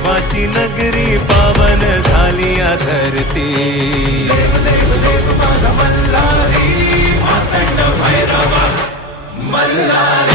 देवाची नगरी पावन झाली या धरती। देव देव देव माझा मल्हारी, मातंड भैरवा मल्हारी।